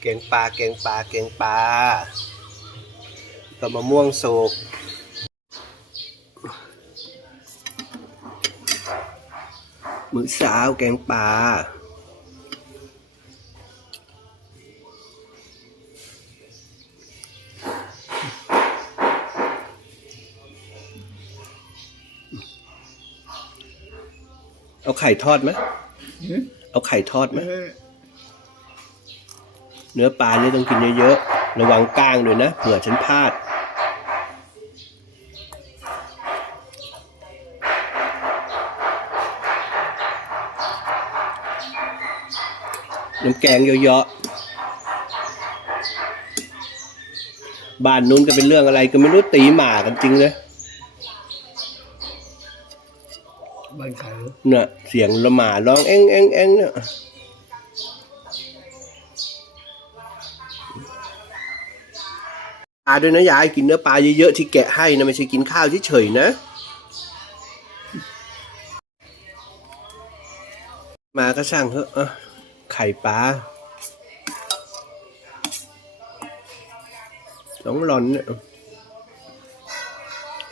แกงปลาแกงปลาแกงปลากับมะม่วงสุกมื้อเช้าแกงปลาเอาไข่ทอดไหมเอาไข่ทอดไหม เนื้อปลาเนี่ยต้องกินเยอะๆ ระวังก้างด้วยนะเผื่อฉันพลาด น้ำแกงเยอะๆ บ้านนู้นก็เป็นเรื่องอะไรก็ไม่รู้ตีหมากันจริงเลยบ้านใครเหรอเนี่ยเสียงละหมาร้องเอ็งเอ็งเอ็งเนี่ยปลาด้วยนะยายกินเนื้อปลาเยอะๆที่แกะให้นะไม่ใช่กินข้าวเฉยๆนะ มาก็ช่างเถอะอะไข่ปลาสองหลอนเนี่ย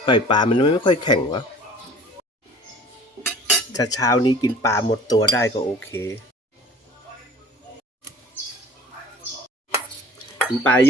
ไข่ปลามันไม่ค่อยแข็งวะถ้าเช้านี้กินปลาหมดตัวได้ก็โอเคกินปลาเยอะ